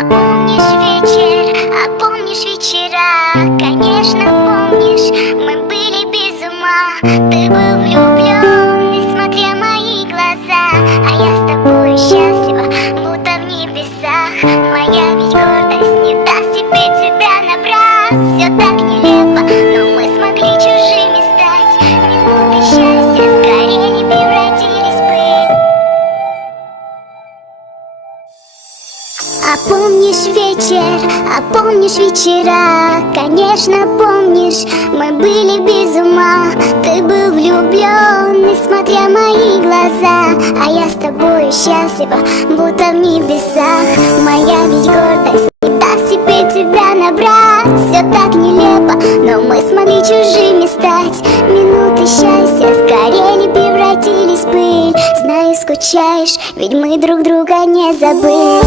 А помнишь вечер, а помнишь вечера? Конечно, помнишь, мы были без ума. Ты был влюблен, несмотря мои глаза. А я с тобой счастлива, будто в небесах. Моя ведь гордость не даст тебе тебя набрать. Все так нелепо, но мы смогли чужими стать. Минуты счастья скорее не превратились в пыль. А помнишь вечер, а помнишь вечера? Конечно, помнишь, мы были без ума. Ты был влюблен, несмотря мои глаза. А я с тобой счастлива, будто в небесах. Моя ведь гордость не даст тебе тебя набрать. Все так нелепо, но мы смогли чужими стать. Минуты счастья скорее не превратились в пыль. Знаю, скучаешь, ведь мы друг друга не забыли.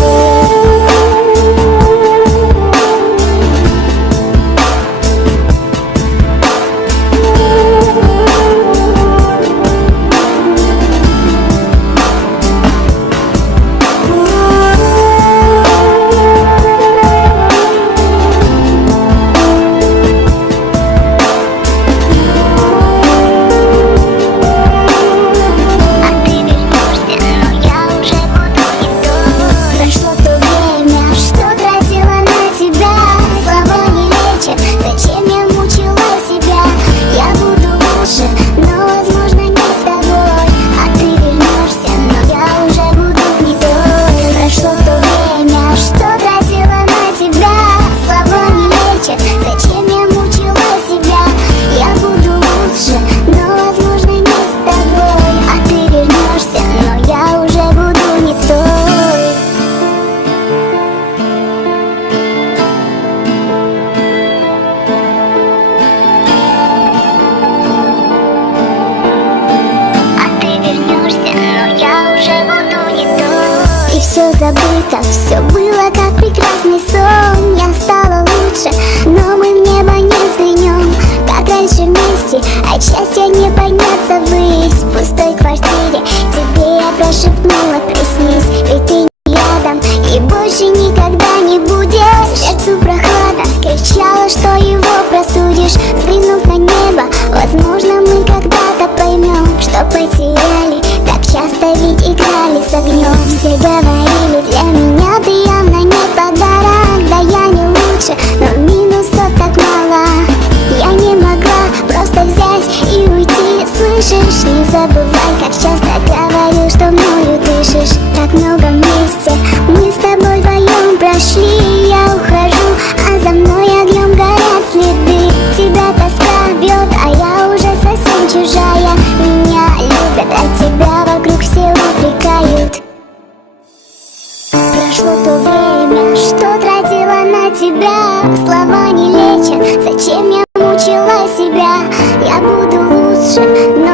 Все забыто, все было как прекрасный сон. Я стала лучше, но мы в небо не взглянем, как раньше вместе, от счастья не подняться ввысь. В пустой квартире тебе я прошепнула: приснись, ведь ты не рядом и больше никогда не будешь. Сердцу прохлада, кричала, что его простудишь. Взглянув на небо, возможно, мы когда-то поймем, что потеряли. Так часто ведь играли с огнем. Все говорили, для меня ты явно не подарок. Да я не лучше, но минусов так мало. Я не могла просто взять и уйти, слышишь? Не забывай, как часто говорю, что мною дышишь. Так много вместе мы с тобой вдвоем прошли. Я ухожу, а за мной огнем горят следы. Тебя тоска бьет, а я уже совсем чужая. Меня любят, а тебя вокруг все упрекают. Прошло то время, что тратила на тебя. Слова не лечат, зачем я мучила себя? Я буду лучше, но